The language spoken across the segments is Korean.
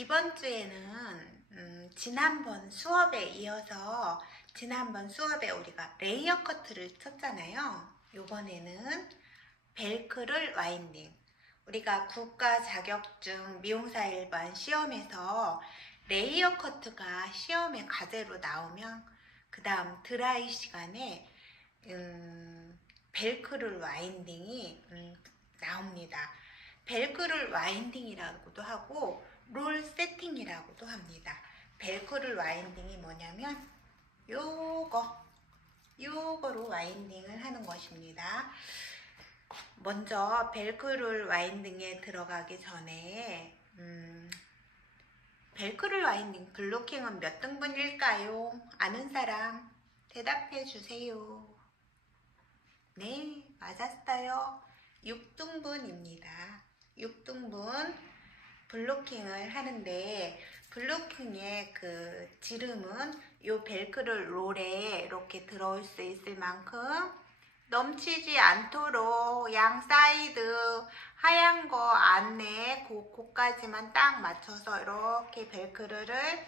이번 주에는 지난번 수업에 이어서 지난번 수업에 우리가 레이어 커트를 쳤잖아요. 이번에는 벨크를 와인딩. 우리가 국가 자격증 미용사 일반 시험에서 레이어 커트가 시험에 과제로 나오면 그 다음 드라이 시간에 벨크를 와인딩이 나옵니다. 벨크를 와인딩이라고도 하고 롤 세팅이라고도 합니다. 벨크를 와인딩이 뭐냐면 요거로 와인딩을 하는 것입니다. 먼저 벨크롤 와인딩에 들어가기 전에 벨크롤 와인딩 블로킹은 몇 등분일까요? 아는 사람 대답해 주세요. 네, 맞았어요. 6등분입니다. 6등분 블로킹을 하는데, 블로킹의 그 지름은 요 벨크롤 롤에 이렇게 들어올 수 있을 만큼 넘치지 않도록 양 사이드 하얀 거 안에 그까지만 딱 맞춰서 이렇게 벨크롤을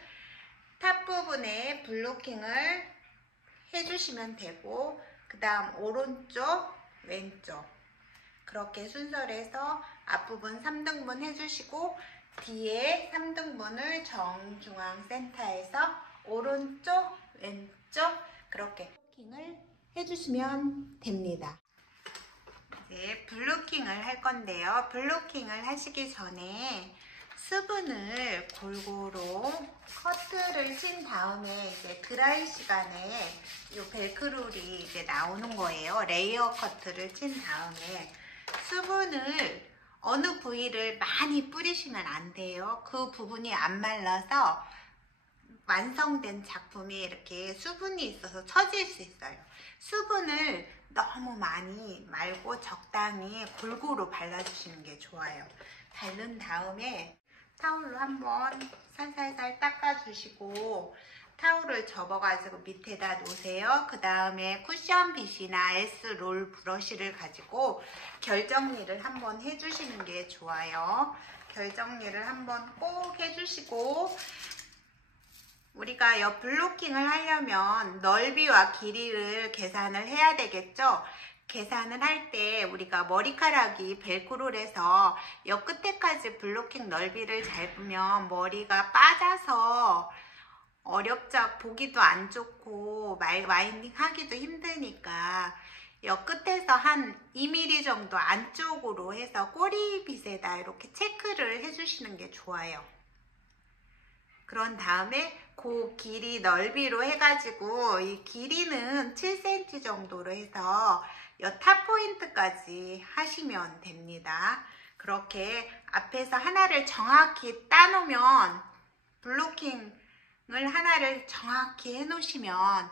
탑 부분에 블로킹을 해주시면 되고, 그 다음 오른쪽 왼쪽 그렇게 순서로 해서 앞부분 3등분 해주시고 뒤에 3등분을 정중앙 센터에서 오른쪽 왼쪽 그렇게 블로킹을 해주시면 됩니다. 이제 블로킹을 할 건데요. 블로킹을 하시기 전에 수분을 골고루 커트를 친 다음에 이제 드라이 시간에 이 벨크롤이 이제 나오는 거예요. 레이어 커트를 친 다음에 수분을 어느 부위를 많이 뿌리시면 안 돼요. 그 부분이 안 말라서 완성된 작품이 이렇게 수분이 있어서 처질 수 있어요. 수분을 너무 많이 말고 적당히 골고루 발라주시는 게 좋아요. 바른 다음에 타올로 한번 살살살 닦아주시고 타올을 접어가지고 밑에다 놓으세요. 그 다음에 쿠션 빗이나 S롤 브러쉬를 가지고 결정리를 한번 해주시는 게 좋아요. 결정리를 한번 꼭 해주시고, 우리가 옆 블로킹을 하려면 넓이와 길이를 계산을 해야 되겠죠. 계산을 할 때 우리가 머리카락이 벨크롤에서 옆 끝에까지 블로킹 넓이를 잡으면 머리가 빠져서 어렵죠. 보기도 안 좋고 와인딩 하기도 힘드니까 옆 끝에서 한 2mm 정도 안쪽으로 해서 꼬리빗에다 이렇게 체크를 해주시는 게 좋아요. 그런 다음에 그 길이 넓이로 해가지고 이 길이는 7cm 정도로 해서 이 탑 포인트까지 하시면 됩니다. 그렇게 앞에서 하나를 정확히 따놓으면 블로킹을 하나를 정확히 해 놓으시면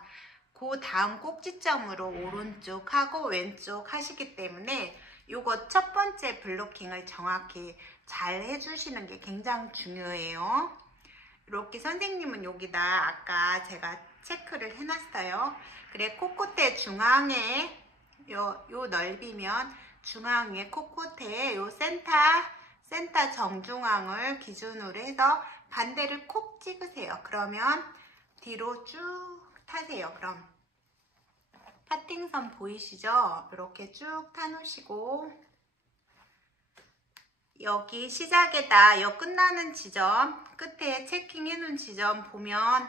그 다음 꼭지점으로 오른쪽하고 왼쪽 하시기 때문에 요거 첫 번째 블로킹을 정확히 잘 해주시는 게 굉장히 중요해요. 이렇게 선생님은 여기다 아까 제가 체크를 해놨어요. 그래, 코끝의 중앙에 요 넓이면 중앙에 코끝에 요 센터 정중앙을 기준으로 해서 반대를 콕 찍으세요. 그러면 뒤로 쭉 타세요. 그럼 파팅선 보이시죠? 이렇게 쭉 타놓으시고 여기 시작에다 여 끝나는 지점 끝에 체킹해 놓은 지점 보면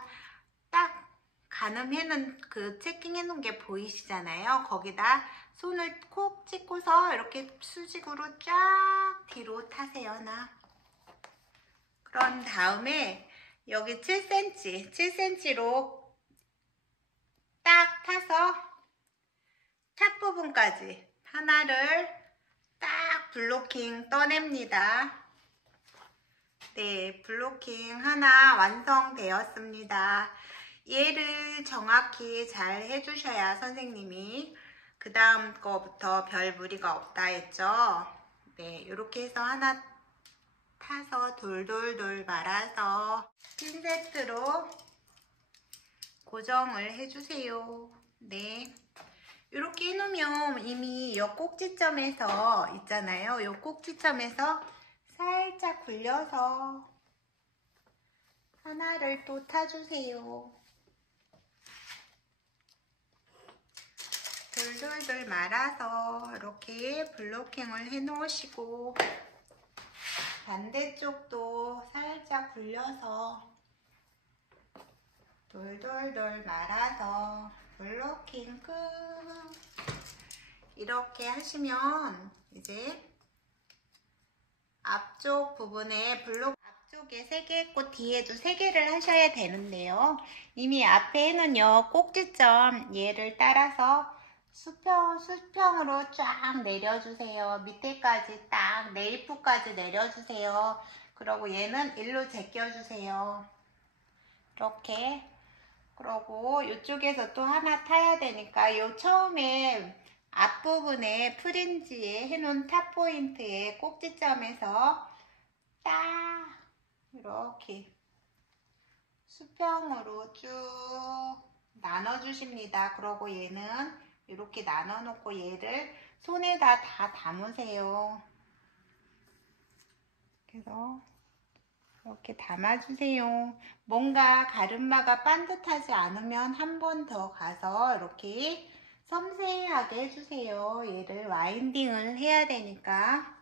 딱 가늠해 놓은 그 체킹해 놓은 게 보이시잖아요. 거기다 손을 콕 찍고서 이렇게 수직으로 쫙 뒤로 타세요. 그런 다음에 여기 7cm로 딱 타서 탑 부분까지 하나를 딱 블로킹 떠냅니다. 네, 블로킹 하나 완성되었습니다. 얘를 정확히 잘 해주셔야 선생님이 그 다음 거부터 별 무리가 없다 했죠. 네, 이렇게 해서 하나 타서 돌돌돌 말아서 핀셋으로 고정을 해주세요. 네. 이렇게 해놓으면 이미 요 꼭지점에서 있잖아요. 요 꼭지점에서 살짝 굴려서 하나를 또 타주세요. 돌돌돌 말아서 이렇게 블로킹을 해 놓으시고, 반대쪽도 살짝 굴려서 돌돌돌 말아서 블로킹 끝. 이렇게 하시면 이제 앞쪽 부분에 앞쪽에 3개 했고 뒤에도 3개를 하셔야 되는데요. 이미 앞에는요, 꼭지점 얘를 따라서 수평으로 쫙 내려주세요. 밑에까지 딱 네이프까지 내려주세요. 그리고 얘는 일로 제껴주세요. 이렇게. 그리고 이쪽에서 또 하나 타야 되니까 요 처음에 앞부분에 프린지에 해놓은 탑 포인트에 꼭지점에서 딱 이렇게 수평으로 쭉 나눠주십니다. 그리고 얘는 이렇게 나눠 놓고 얘를 손에다 다 담으세요. 그래서 이렇게 담아주세요. 뭔가 가르마가 반듯하지 않으면 한 번 더 가서 이렇게 섬세하게 해주세요. 얘를 와인딩을 해야 되니까.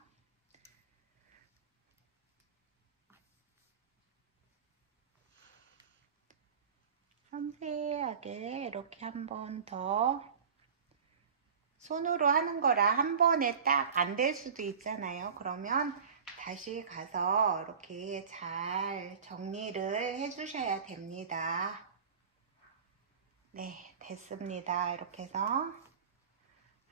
섬세하게 이렇게 한 번 더. 손으로 하는 거라 한 번에 딱 안 될 수도 있잖아요. 그러면 다시 가서 이렇게 잘 정리를 해주셔야 됩니다. 네, 됐습니다. 이렇게 해서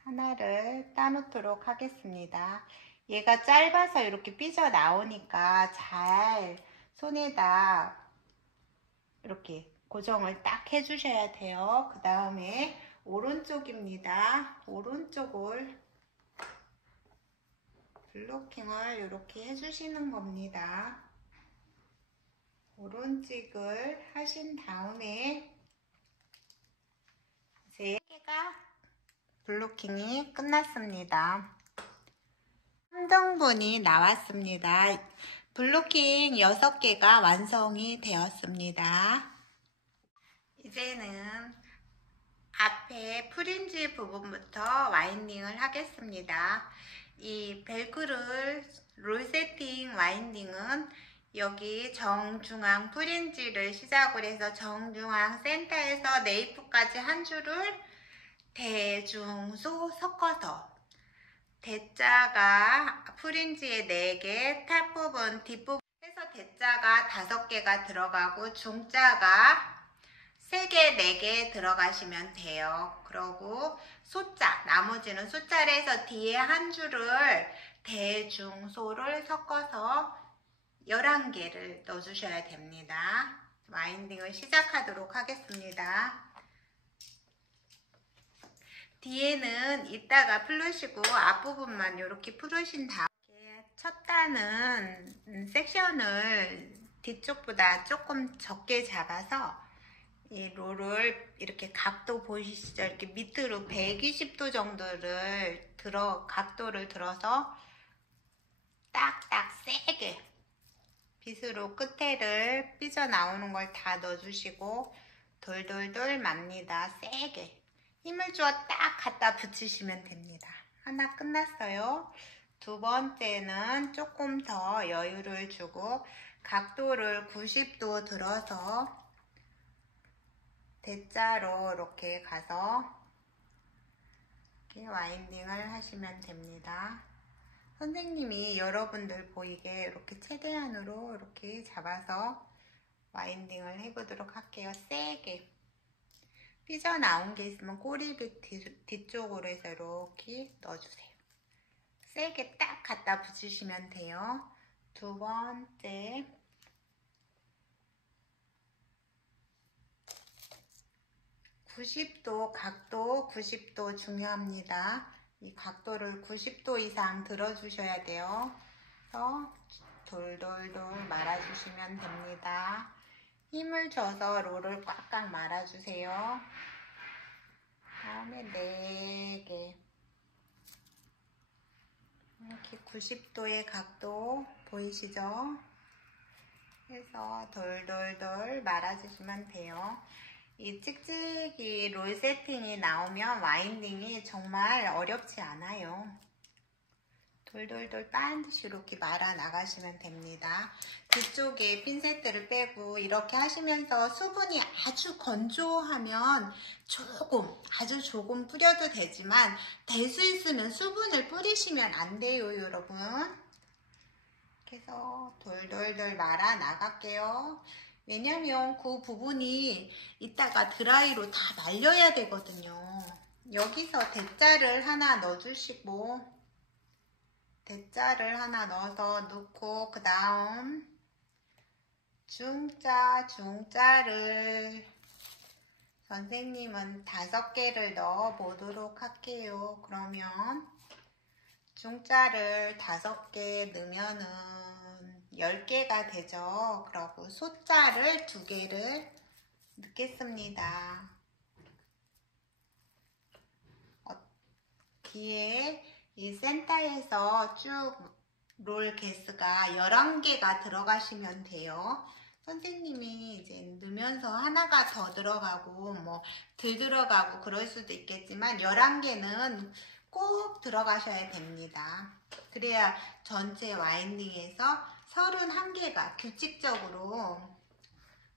하나를 따놓도록 하겠습니다. 얘가 짧아서 이렇게 삐져 나오니까 잘 손에다 이렇게 고정을 딱 해주셔야 돼요. 그 다음에 오른쪽입니다. 오른쪽을 블로킹을 이렇게 해주시는 겁니다. 오른쪽을 하신 다음에 이제 3개가 블로킹이 끝났습니다. 3등분이 나왔습니다. 블로킹 6개가 완성이 되었습니다. 이제는 앞에 프린지 부분부터 와인딩을 하겠습니다. 이 벨크를 롤 세팅 와인딩은 여기 정중앙 프린지를 시작으로 해서 정중앙 센터에서 네이프까지 한 줄을 대중소 섞어서 대자가 프린지에 4개, 탑 부분, 뒷부분 해서 대자가 5개가 들어가고 중자가 3개, 4개 들어가시면 돼요. 그리고 소자, 나머지는 소자를 해서 뒤에 한 줄을 대중소를 섞어서 11개를 넣어주셔야 됩니다. 와인딩을 시작하도록 하겠습니다. 뒤에는 이따가 풀으시고 앞부분만 이렇게 풀으신 다음에 첫 단은 섹션을 뒤쪽보다 조금 적게 잡아서 이 롤을 이렇게 각도 보이시죠? 이렇게 밑으로 120도 정도를 각도를 들어서 딱딱 세게 빗으로 끝에를 삐져나오는 걸 다 넣어주시고 돌돌돌 맙니다. 세게 힘을 주어 딱 갖다 붙이시면 됩니다. 하나 끝났어요. 두 번째는 조금 더 여유를 주고 각도를 90도 들어서 대자로 이렇게 가서 이렇게 와인딩을 하시면 됩니다. 선생님이 여러분들 보이게 이렇게 최대한으로 이렇게 잡아서 와인딩을 해보도록 할게요. 세게 삐져나온 게 있으면 꼬리빗 뒤쪽으로 해서 이렇게 넣어주세요. 세게 딱 갖다 붙이시면 돼요. 두 번째 90도 각도 90도 중요합니다. 이 각도를 90도 이상 들어주셔야 돼요. 그래서 돌돌돌 말아주시면 됩니다. 힘을 줘서 롤을 꽉꽉 말아주세요. 다음에 4개 이렇게 90도의 각도 보이시죠? 해서 돌돌돌 말아주시면 돼요. 이 찍찍이 롤 세팅이 나오면 와인딩이 정말 어렵지 않아요. 돌돌돌 반드시 이렇게 말아 나가시면 됩니다. 뒤쪽에 핀셋들을 빼고 이렇게 하시면서 수분이 아주 건조하면 아주 조금 뿌려도 되지만 될 수 있으면 수분을 뿌리시면 안 돼요, 여러분. 그래서 돌돌돌 말아 나갈게요. 왜냐면 그 부분이 이따가 드라이로 다 말려야 되거든요. 여기서 대자를 하나 넣어주시고 대자를 하나 넣어서 넣고 그 다음 중자를 선생님은 5개를 넣어 보도록 할게요. 그러면 중자를 5개 넣으면은 10개가 되죠. 그리고 소자를 2개를 넣겠습니다. 뒤에 이 센터에서 쭉 롤 개수가 11개가 들어가시면 돼요. 선생님이 이제 넣으면서 하나가 더 들어가고 뭐 덜 들어가고 그럴 수도 있겠지만 11개는 꼭 들어가셔야 됩니다. 그래야 전체 와인딩에서 31개가 규칙적으로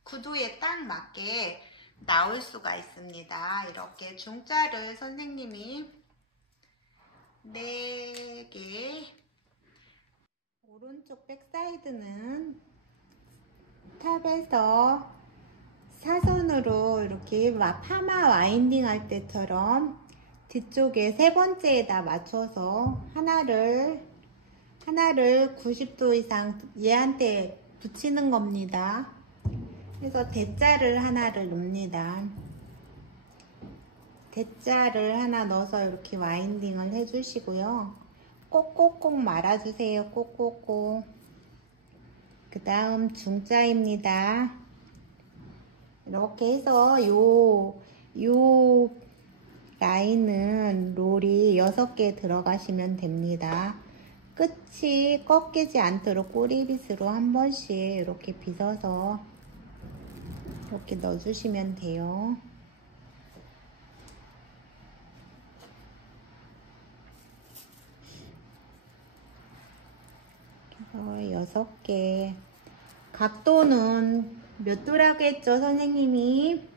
구도에 딱 맞게 나올 수가 있습니다. 이렇게 중자를 선생님이 4개, 오른쪽 백사이드는 탑에서 사선으로 이렇게 파마 와인딩 할 때처럼 뒤쪽에 3번째에다 맞춰서 하나를 90도 이상 얘한테 붙이는 겁니다. 그래서 대자를 하나를 넣습니다. 대자를 하나 넣어서 이렇게 와인딩을 해주시고요. 꼭꼭꼭 말아주세요. 꼭꼭꼭. 그 다음 중자입니다. 이렇게 해서 요 라인은 롤이 6개 들어가시면 됩니다. 끝이 꺾이지 않도록 꼬리빗으로 한 번씩 이렇게 빗어서 이렇게 넣어주시면 돼요. 그래서 6개. 각도는 몇 도라고 했죠, 선생님이?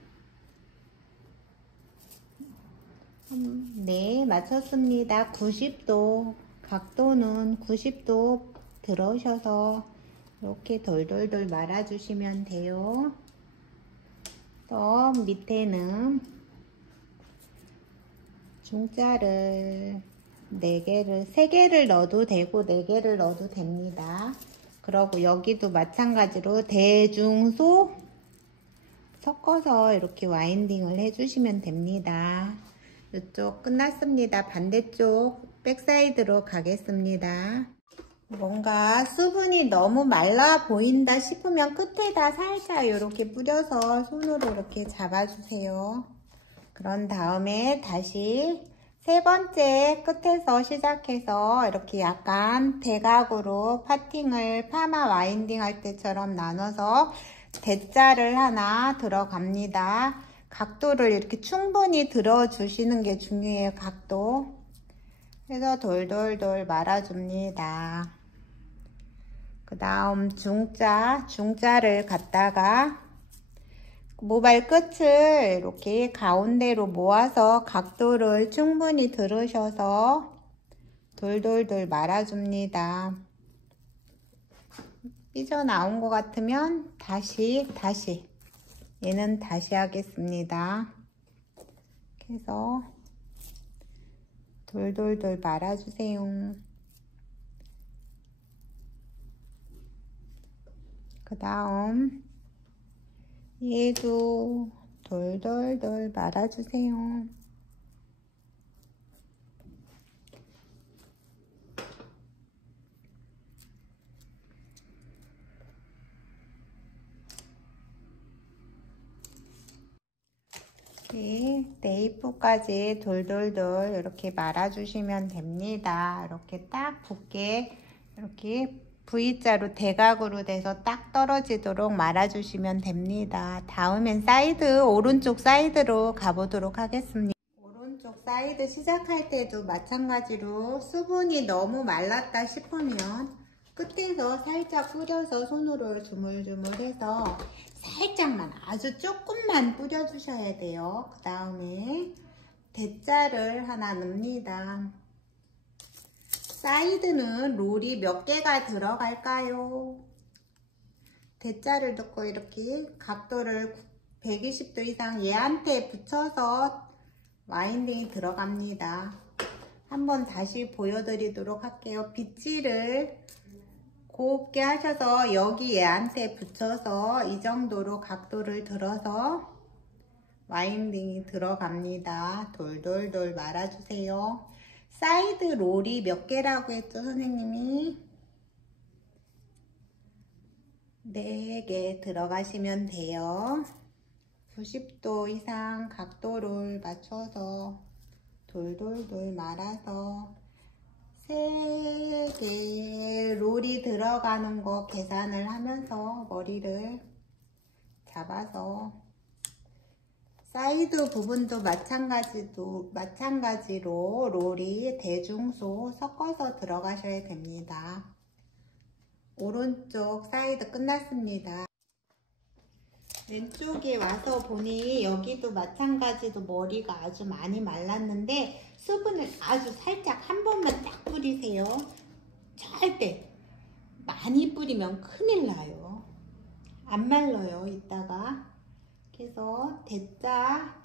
네, 맞췄습니다. 90도. 각도는 90도 들어오셔서 이렇게 돌돌돌 말아주시면 돼요. 또 밑에는 중자를 3개를 넣어도 되고 4개를 넣어도 됩니다. 그리고 여기도 마찬가지로 대중소 섞어서 이렇게 와인딩을 해주시면 됩니다. 이쪽 끝났습니다. 반대쪽 백사이드로 가겠습니다. 뭔가 수분이 너무 말라 보인다 싶으면 끝에다 살짝 이렇게 뿌려서 손으로 이렇게 잡아주세요. 그런 다음에 다시 3번째 끝에서 시작해서 이렇게 약간 대각으로 파마 와인딩 할 때처럼 나눠서 대자를 하나 들어갑니다. 각도를 이렇게 충분히 들어주시는 게 중요해요. 각도. 그래서 돌돌돌 말아줍니다. 그 다음 중자를 갖다가 모발 끝을 이렇게 가운데로 모아서 각도를 충분히 들으셔서 돌돌돌 말아줍니다. 삐져나온 것 같으면 다시 얘는 다시 하겠습니다. 그래서 돌돌돌 말아주세요. 그 다음 얘도 돌돌돌 말아주세요. 네, 네이프까지 돌돌돌 이렇게 말아주시면 됩니다. 이렇게 딱 붓게 이렇게 V자로 대각으로 돼서 딱 떨어지도록 말아주시면 됩니다. 다음엔 사이드, 오른쪽 사이드로 가보도록 하겠습니다. 오른쪽 사이드 시작할 때도 마찬가지로 수분이 너무 말랐다 싶으면 끝에서 살짝 뿌려서 손으로 주물주물해서 살짝만, 아주 조금만 뿌려주셔야 돼요. 그 다음에 대자를 하나 넣습니다. 사이드는 롤이 몇 개가 들어갈까요? 대자를 넣고 이렇게 각도를 120도 이상 얘한테 붙여서 와인딩이 들어갑니다. 한번 다시 보여드리도록 할게요. 빗질을 곱게 하셔서 여기 얘한테 붙여서 이 정도로 각도를 들어서 와인딩이 들어갑니다. 돌돌돌 말아주세요. 사이드 롤이 몇 개라고 했죠, 선생님이? 4개 들어가시면 돼요. 90도 이상 각도를 맞춰서 돌돌돌 말아서 3개 롤이 들어가는 거 계산을 하면서 머리를 잡아서 사이드 부분도 마찬가지로 롤이 대중소 섞어서 들어가셔야 됩니다. 오른쪽 사이드 끝났습니다. 왼쪽에 와서 보니 여기도 마찬가지로 머리가 아주 많이 말랐는데 수분을 아주 살짝 한 번만 딱 뿌리세요. 절대 많이 뿌리면 큰일 나요. 안 말라요, 이따가. 그래서 대자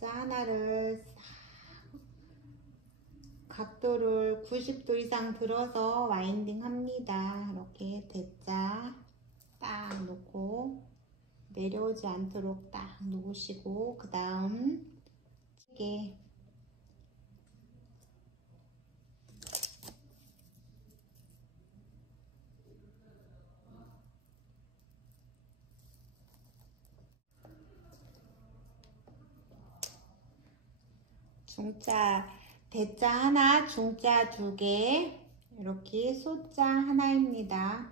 하나를 각도를 90도 이상 들어서 와인딩 합니다. 이렇게 대자 딱 놓고 내려오지 않도록 딱 놓으시고, 그 다음 이게 중자 대자 하나, 중자 2개, 이렇게 소자 하나입니다.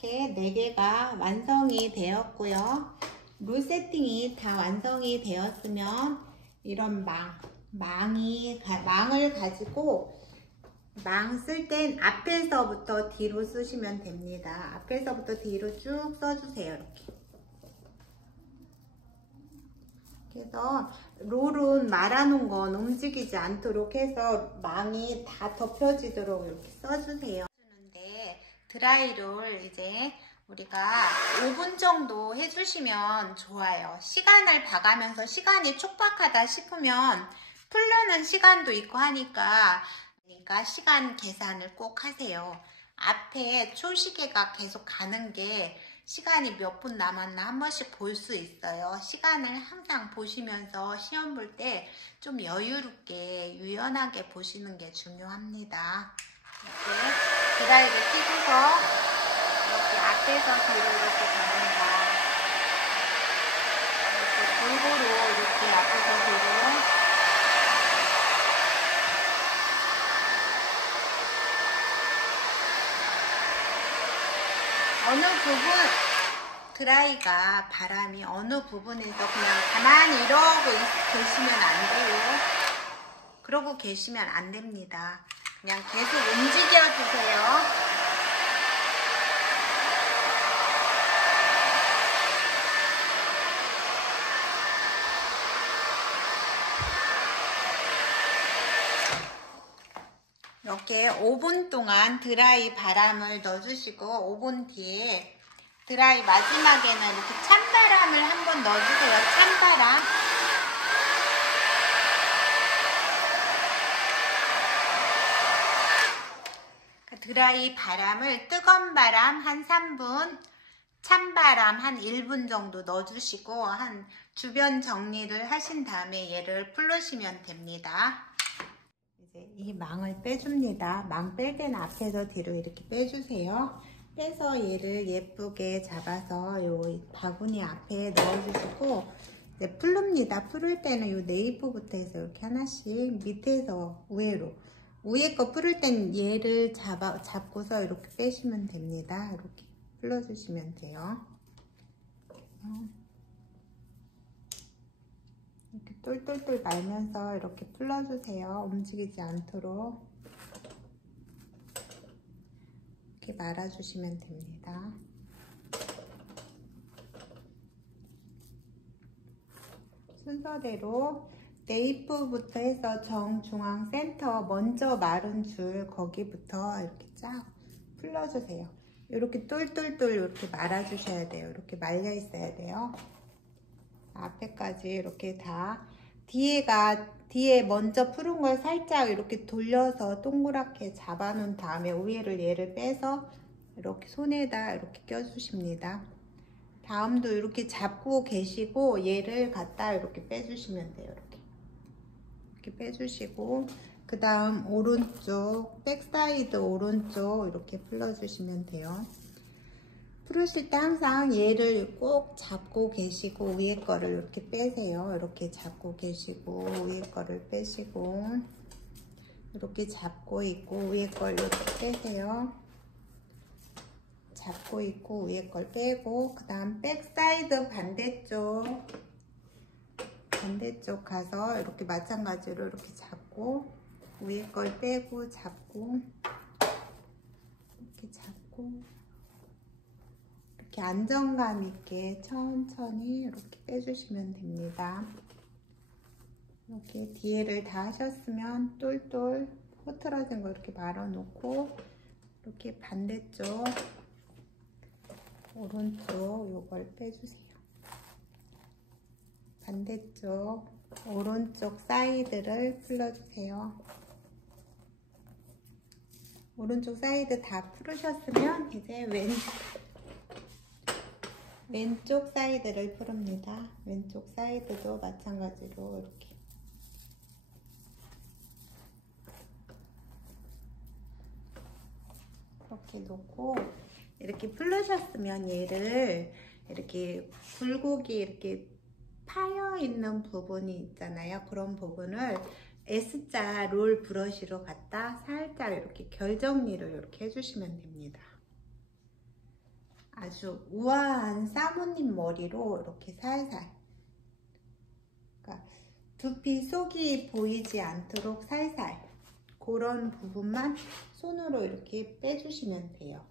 이렇게 4개가 완성이 되었고요. 롤 세팅이 다 완성이 되었으면 이런 망을 가지고 망 쓸 땐 앞에서부터 뒤로 쓰시면 됩니다. 앞에서부터 뒤로 쭉 써주세요. 이렇게. 그래서 롤은 말아놓은 건 움직이지 않도록 해서 망이 다 덮여지도록 이렇게 써주세요. 드라이롤 이제 우리가 5분 정도 해주시면 좋아요. 시간을 봐가면서 시간이 촉박하다 싶으면 풀려는 시간도 있고 하니까 시간 계산을 꼭 하세요. 앞에 초시계가 계속 가는 게 시간이 몇 분 남았나 한 번씩 볼 수 있어요. 시간을 항상 보시면서 시험 볼 때 좀 여유롭게 유연하게 보시는 게 중요합니다. 이렇게 드라이를 끼고서 이렇게 앞에서 뒤로 이렇게 갑니다. 이렇게 골고루 이렇게 앞에서 뒤로. 어느 부분 드라이가 바람이 어느 부분에서 그냥 가만히 이러고 계시면 안 돼요. 그러고 계시면 안 됩니다. 그냥 계속 움직여 주세요. 이렇게 5분 동안 드라이 바람을 넣어주시고 5분 뒤에 드라이 마지막에는 이렇게 찬바람을 한번 넣어주세요. 찬바람. 드라이 바람을 뜨거운 바람 한 3분, 찬바람 한 1분 정도 넣어주시고 한 주변 정리를 하신 다음에 얘를 풀르시면 됩니다. 이제 이 망을 빼줍니다. 망 뺄 때는 앞에서 뒤로 이렇게 빼주세요. 빼서 얘를 예쁘게 잡아서 요 바구니 앞에 넣어주시고 이제 풀릅니다. 풀을 때는 요 네이프부터 해서 이렇게 하나씩 밑에서 위로 위에 거 풀을 땐 얘를 잡고서 이렇게 빼시면 됩니다. 이렇게 풀러주시면 돼요. 이렇게 똘똘똘 말면서 이렇게 풀러주세요. 움직이지 않도록 이렇게 말아주시면 됩니다. 순서대로 네이프부터 해서 정중앙 센터 먼저 마른 줄 거기부터 이렇게 쫙 풀러주세요. 이렇게 똘똘똘 이렇게 말아주셔야 돼요. 이렇게 말려 있어야 돼요. 앞에까지 이렇게 다 뒤에 먼저 푸른 걸 살짝 이렇게 돌려서 동그랗게 잡아 놓은 다음에 위에를 얘를 빼서 이렇게 손에다 이렇게 껴주십니다. 다음도 이렇게 잡고 계시고 얘를 갖다 이렇게 빼주시면 돼요. 이렇게 빼주시고 그 다음 오른쪽 백사이드 오른쪽 이렇게 풀러주시면 돼요. 풀으실 때 항상 얘를 꼭 잡고 계시고 위에 거를 이렇게 빼세요. 이렇게 잡고 계시고 위에 거를 빼시고 이렇게 잡고 있고 위에 걸 이렇게 빼세요. 잡고 있고 위에 걸 빼고 그 다음 백사이드 반대쪽 가서 이렇게 마찬가지로 이렇게 잡고 위에 걸 빼고 잡고 이렇게 잡고 이렇게 안정감 있게 천천히 이렇게 빼주시면 됩니다. 이렇게 뒤에를 다 하셨으면 똘똘 흐트러진 거 이렇게 말아 놓고 이렇게 반대쪽 오른쪽 요걸 빼주세요. 반대쪽 오른쪽 사이드를 풀러주세요. 오른쪽 사이드 다 풀으셨으면 이제 왼쪽 사이드를 풀읍니다. 왼쪽 사이드도 마찬가지로 이렇게 놓고 이렇게 풀으셨으면 얘를 이렇게 굴곡이 이렇게 파여 있는 부분이 있잖아요. 그런 부분을 S자 롤 브러쉬로 갖다 살짝 이렇게 결 정리를 이렇게 해주시면 됩니다. 아주 우아한 사모님 머리로 이렇게 살살, 그러니까 두피 속이 보이지 않도록 살살 그런 부분만 손으로 이렇게 빼주시면 돼요.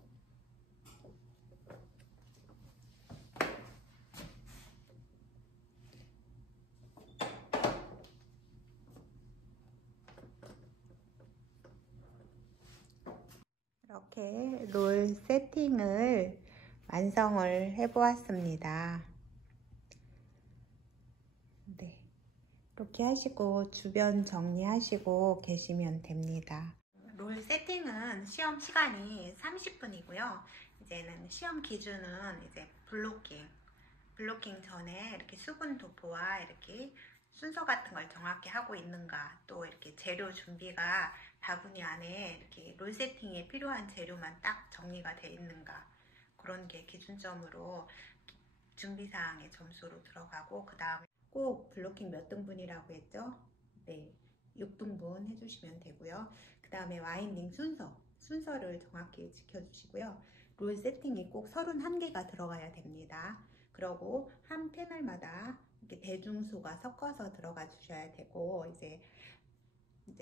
이렇게 롤 세팅을 완성을 해 보았습니다. 네, 이렇게 하시고 주변 정리하시고 계시면 됩니다. 롤 세팅은 시험 시간이 30분이고요. 이제는 시험 기준은 이제 블로킹 전에 이렇게 수분 도포와 이렇게 순서 같은 걸 정확히 하고 있는가, 또 이렇게 재료 준비가 바구니 안에 이렇게 롤 세팅에 필요한 재료만 딱 정리가 되어 있는가, 그런 게 기준점으로 준비사항의 점수로 들어가고, 그 다음에 꼭 블로킹 몇 등분이라고 했죠? 네, 6등분 해주시면 되고요. 그 다음에 와인딩 순서를 정확히 지켜주시고요. 롤 세팅이 꼭 31개가 들어가야 됩니다. 그리고 한 패널마다 이렇게 대중수가 섞어서 들어가 주셔야 되고, 이제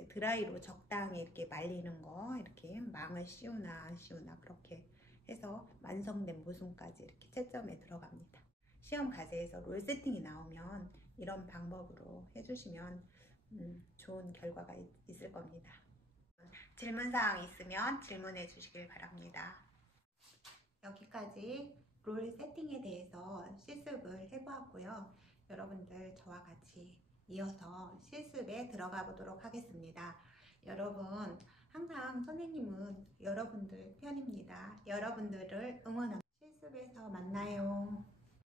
드라이로 적당히 이렇게 말리는 거, 이렇게 망을 씌우나 안 씌우나 그렇게 해서 완성된 모순까지 이렇게 채점에 들어갑니다. 시험 과제에서 롤 세팅이 나오면 이런 방법으로 해주시면 좋은 결과가 있을 겁니다. 질문사항 있으면 질문해 주시길 바랍니다. 여기까지 롤 세팅에 대해서 실습을 해보았고요. 여러분들 저와 같이 이어서 실습에 들어가 보도록 하겠습니다. 여러분, 항상 선생님은 여러분들 편입니다. 여러분들을 응원합니다. 실습에서 만나요.